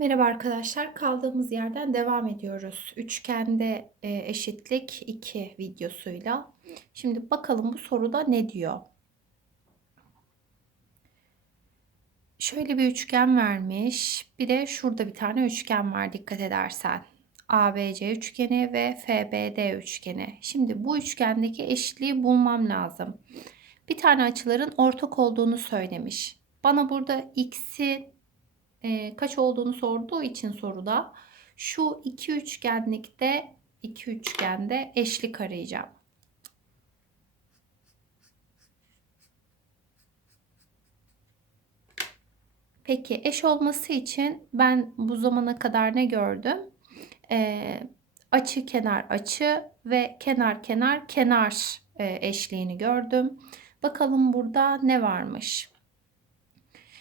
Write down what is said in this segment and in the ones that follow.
Merhaba arkadaşlar. Kaldığımız yerden devam ediyoruz. Üçgende e, eşitlik 2 videosuyla. Şimdi bakalım bu soruda ne diyor? Şöyle bir üçgen vermiş. Bir de şurada bir tane üçgen var dikkat edersen. ABC üçgeni ve FBD üçgeni. Şimdi bu üçgendeki eşitliği bulmam lazım. Bir tane açıların ortak olduğunu söylemiş. Bana burada x'i e, kaç olduğunu sorduğu için soruda şu iki üçgenlikte iki üçgende eşlik arayacağım. Peki eş olması için ben bu zamana kadar ne gördüm? Ee, açı kenar açı ve kenar kenar kenar e, eşliğini gördüm. Bakalım burada ne varmış?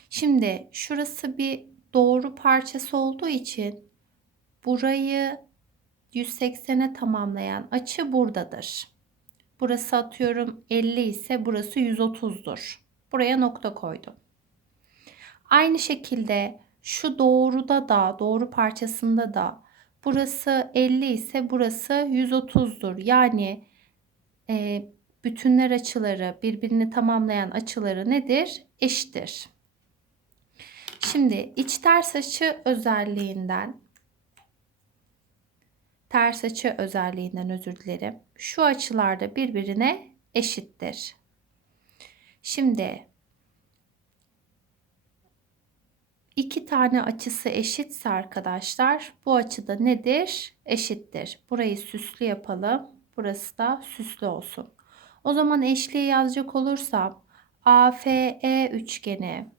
Şimdi şurası bir doğru parçası olduğu için burayı 180'e tamamlayan açı buradadır. Burası atıyorum 50 ise burası 130'dur. Buraya nokta koydum. Aynı şekilde şu doğruda da doğru parçasında da burası 50 ise burası 130'dur. Yani e, bütünler açıları birbirini tamamlayan açıları nedir? Eşittir. Şimdi iç ters açı özelliğinden ters açı özelliğinden özür dilerim. Şu açılarda birbirine eşittir. Şimdi iki tane açısı eşitse arkadaşlar bu açıda nedir? Eşittir. Burayı süslü yapalım. Burası da süslü olsun. O zaman eşliği yazacak olursam AFE üçgeni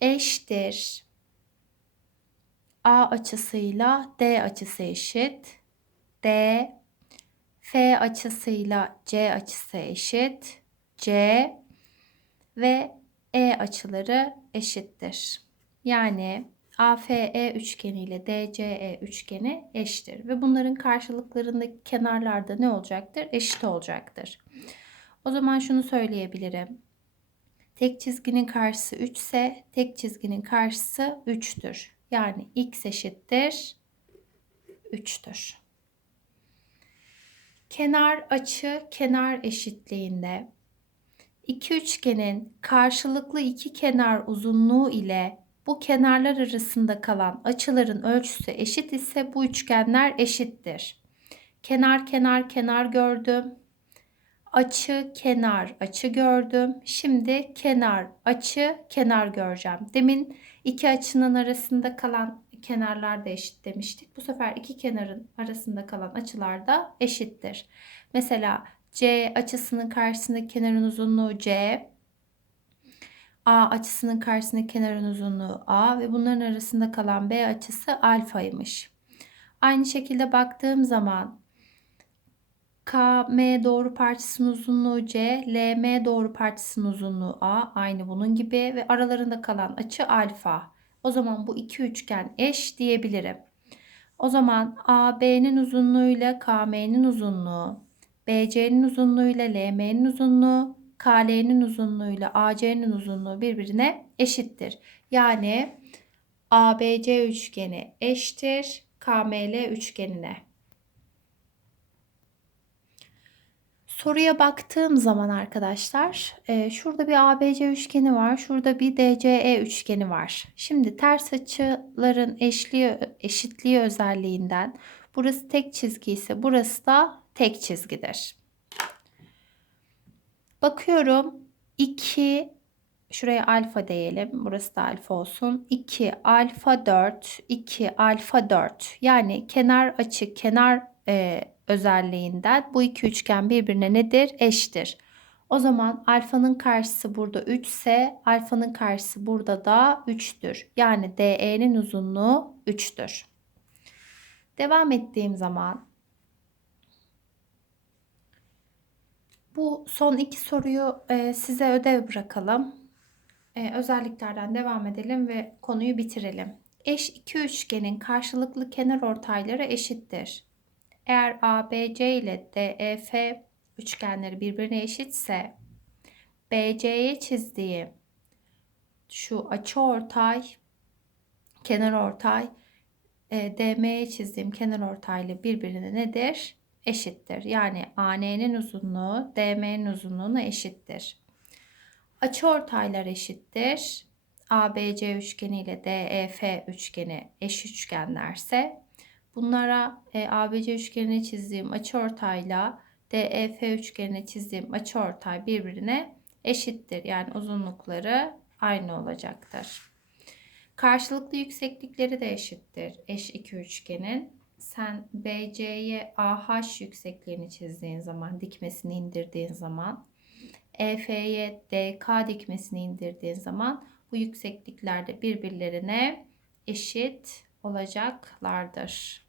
eşittir. A açısıyla D açısı eşit. D F açısıyla C açısı eşit. C ve E açıları eşittir. Yani AFE üçgeni ile DCE üçgeni eşittir. Ve bunların karşılıklarındaki kenarlarda ne olacaktır? Eşit olacaktır. O zaman şunu söyleyebilirim. Tek çizginin karşısı 3 ise tek çizginin karşısı 3'tür. Yani x eşittir 3'tür. Kenar açı kenar eşitliğinde iki üçgenin karşılıklı iki kenar uzunluğu ile bu kenarlar arasında kalan açıların ölçüsü eşit ise bu üçgenler eşittir. Kenar kenar kenar gördüm açı, kenar, açı gördüm. Şimdi kenar, açı, kenar göreceğim. Demin iki açının arasında kalan kenarlar da eşit demiştik. Bu sefer iki kenarın arasında kalan açılar da eşittir. Mesela C açısının karşısındaki kenarın uzunluğu C. A açısının karşısındaki kenarın uzunluğu A ve bunların arasında kalan B açısı alfaymış. Aynı şekilde baktığım zaman KM doğru parçasının uzunluğu C, LM doğru parçasının uzunluğu A aynı bunun gibi ve aralarında kalan açı alfa. O zaman bu iki üçgen eş diyebilirim. O zaman AB'nin uzunluğuyla KM'nin uzunluğu, BC'nin uzunluğuyla LM'nin uzunluğu, KL'nin uzunluğuyla AC'nin uzunluğu birbirine eşittir. Yani ABC üçgeni eşittir KML üçgenine. Soruya baktığım zaman arkadaşlar e, şurada bir ABC üçgeni var. Şurada bir DCE üçgeni var. Şimdi ters açıların eşliği, eşitliği özelliğinden burası tek çizgi ise burası da tek çizgidir. Bakıyorum 2 şuraya alfa diyelim. Burası da alfa olsun. 2 alfa 4 2 alfa 4 yani kenar açı kenar e, özelliğinden bu iki üçgen birbirine nedir? Eştir. O zaman alfanın karşısı burada 3 ise alfanın karşısı burada da 3'tür. Yani DE'nin uzunluğu 3'tür. Devam ettiğim zaman bu son iki soruyu e, size ödev bırakalım. E, özelliklerden devam edelim ve konuyu bitirelim. Eş iki üçgenin karşılıklı kenar ortayları eşittir. Eğer ABC ile DEF üçgenleri birbirine eşitse BC'ye çizdiğim şu açı ortay, kenar ortay, e, DM'ye çizdiğim kenar ortaylı birbirine nedir? Eşittir. Yani AN'nin uzunluğu DM'nin uzunluğuna eşittir. Açı ortaylar eşittir. ABC üçgeni ile DEF üçgeni eş üçgenlerse bunlara e, ABC üçgenini çizdiğim açı ortayla DEF üçgenini çizdiğim açı ortay birbirine eşittir. Yani uzunlukları aynı olacaktır. Karşılıklı yükseklikleri de eşittir. Eş iki üçgenin. Sen BC'ye AH yüksekliğini çizdiğin zaman, dikmesini indirdiğin zaman, EF'ye DK dikmesini indirdiğin zaman bu yükseklikler de birbirlerine eşit olacaklardır.